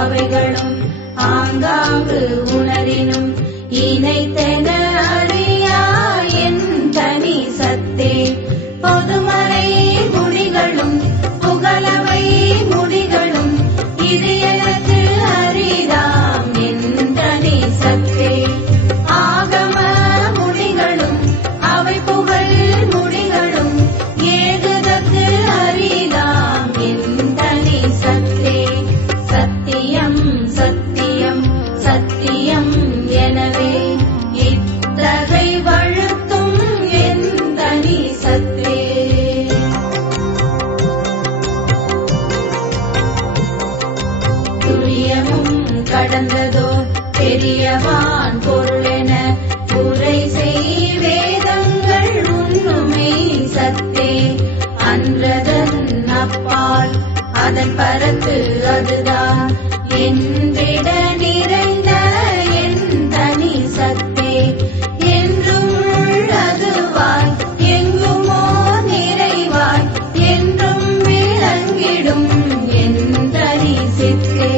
அவைகளும் ஆங்காங்கு உணரினும் இணைத்தென அறியா என் தனி சத்தே. பொதுமறை முடிகளும் புகழவை முடிகளும் இது எனக்கு அரிதாம் என் தனி சத்தே. ஆகம முடிகளும் அவை புகழ் முடிகளும் ஏகுதற்கு அரிதாம் என் தனி சத்தே. சத்தியம் சத்தியம் சத்தியம் எனவே இத்தகை வழுத்தும் என் தனி சத்தே. துரியமும் கடந்ததோ பெரியவான் பொருளென உரை செய் வேதங்கள் உண்ணுமே சத்தே. அன்றதன் அப்பால் அதன் பரத்து அதுதான் என்றிட நிறைந்த என் தனி சத்தே. என்றும் அதுவாய் எங்குமோ நிறைவாய் என்றும் விளங்கிடும் என் தனி சித்தே.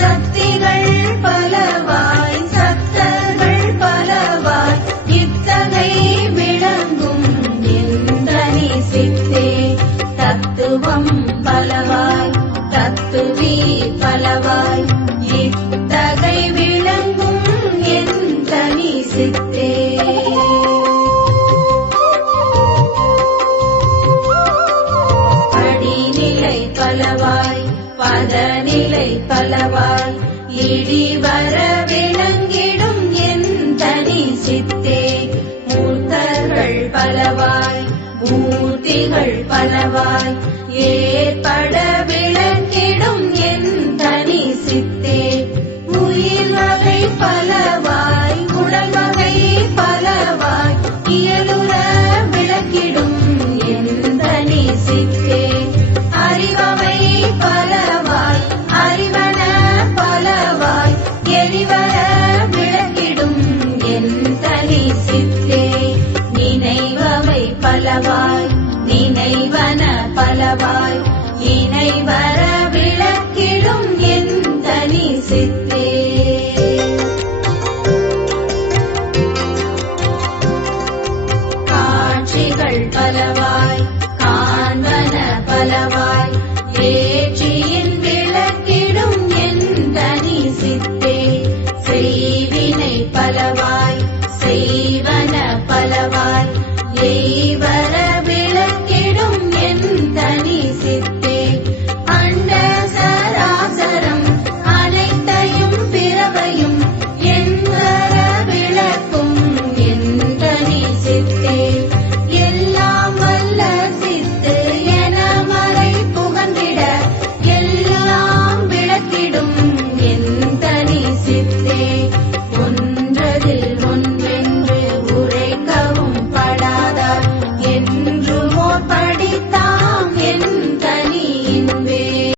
சக்திகள் பலவாய் சத்தர்கள் பலவாய் இத்தகை விளங்கும் என் தனி சித்தே. தத்துவம் பலவாய் தத்துவி பலவாய் இத்தகை விளங்கும் என் தனி சித்தே. படிநிலை பலவாய் பதநிலை பலவாய் இடிவர விளங்கிடும் என் தனி சித்தே. மூர்த்தர்கள் பலவாய் மூர்த்திகள் பலவாய் ஏற்பட விளங்கிடும் என் தனி சித்தே. உயிர் வகை பலவாய் உடல் வகை பலவாய் இயலுற விளக்கிடும் என் தனி சித்தே. அறிவவை பலவாய் அறிவன பலவாய் எரிவர விளக்கிடும் என் தனி சித்தே. நினைவவை பலவாய் நினைவன பலவாய் இணைவர விளக்கிடும் என் தனி சித்தே. காட்சிகள் பலவாய் காண்பன பலவாய் ஏற்றியின் விளக்கிடும் என் தனி சித்தே. செய்வினை பலவாய் செய்வன பலவாய் எய்வர விளக்கிடும் என் தனி சித்தே. அண்ட சராசரம் அனைத்தையும் பிறவையும் என்வர விளக்கும் என் தனி சித்தே. எல்லாம் வல்ல சித்து என மறை புகழ்ந்திட எல்லாம் விளக்கிடும் என் தனி சித்தே.